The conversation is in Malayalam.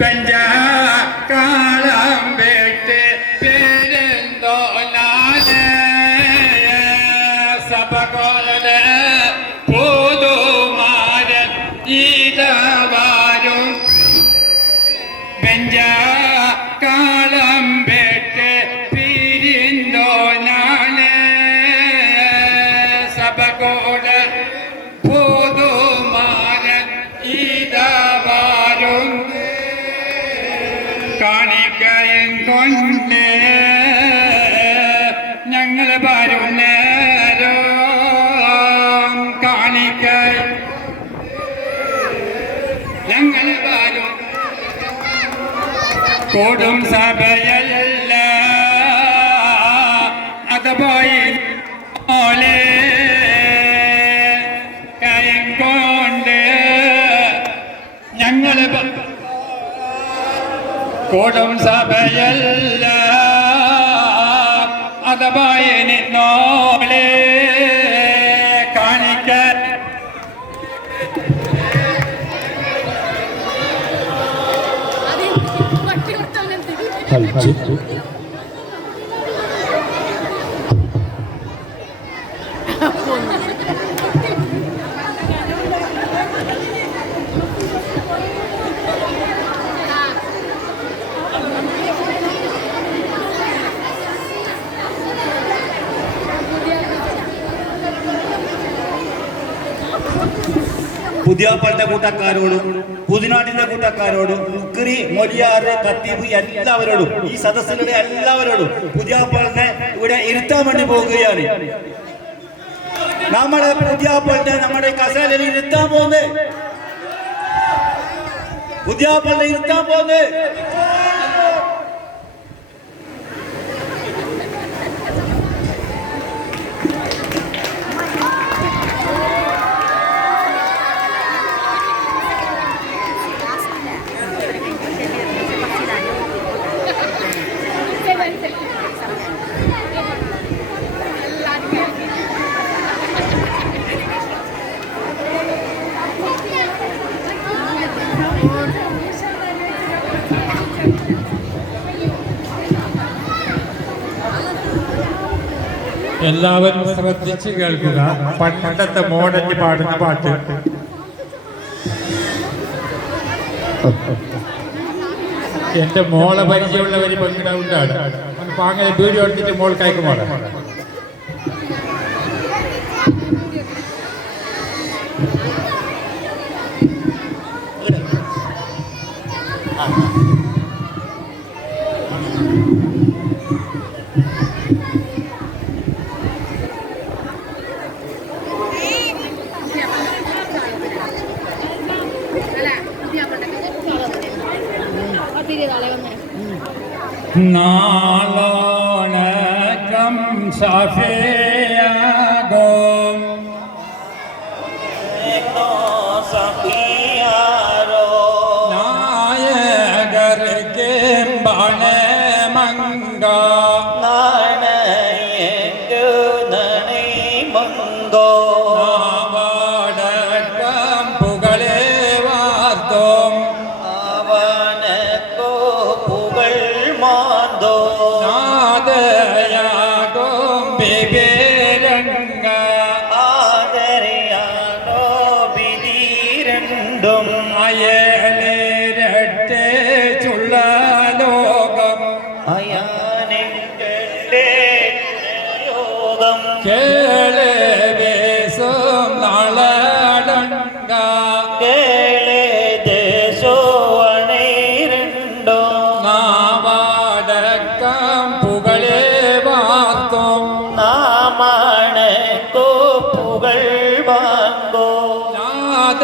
Punjab. സഭകോല പുതുമാരൻ ഇടവാരും കാണിക്കയും കൊണ്ട് ഞങ്ങൾ വരുന്നേരോ കാണിക്ക ഞങ്ങൾ വരും. കൊടും സഭയല്ല ഞങ്ങൾ കൂടും സഭയല്ല. അതവായി നിന്നോളെ കാണിക്കാൻ. കളിച്ച് പുതിയാപ്പളുടെ കൂട്ടക്കാരോടും പുതിനാടിന്റെ കൂട്ടക്കാരോടും മുക്രി മൊലിയാറ് കത്തീബ് എല്ലാവരോടും ഈ സദസ്സിലുള്ള എല്ലാവരോടും പുതിയാപ്പാളിനെ ഇവിടെ ഇരുത്താൻ വേണ്ടി പോകുകയാണ് നമ്മളെ പുതിയാപ്പാളിനെ നമ്മുടെ കസാലയിൽ ഇരുത്താൻ പോകുന്നത് പുതിയാപ്പാളിനെ ഇരുത്താൻ പോകുന്നത് എല്ലാവരും ശ്രദ്ധിച്ച് കേൾക്കുക. പണ്ടത്തെ മോഡലിൽ പാടുന്ന പാട്ട്. എന്റെ മോളെ പരിചയമുള്ളവർ പങ്കിടാവുന്നതാണ് അപ്പൊ അങ്ങനെ വീഡിയോ എടുത്തിട്ട് മോൾ അയക്കുമോളെ നാളോണക്കം സഫിയാകും നായകർക്ക് മംഗ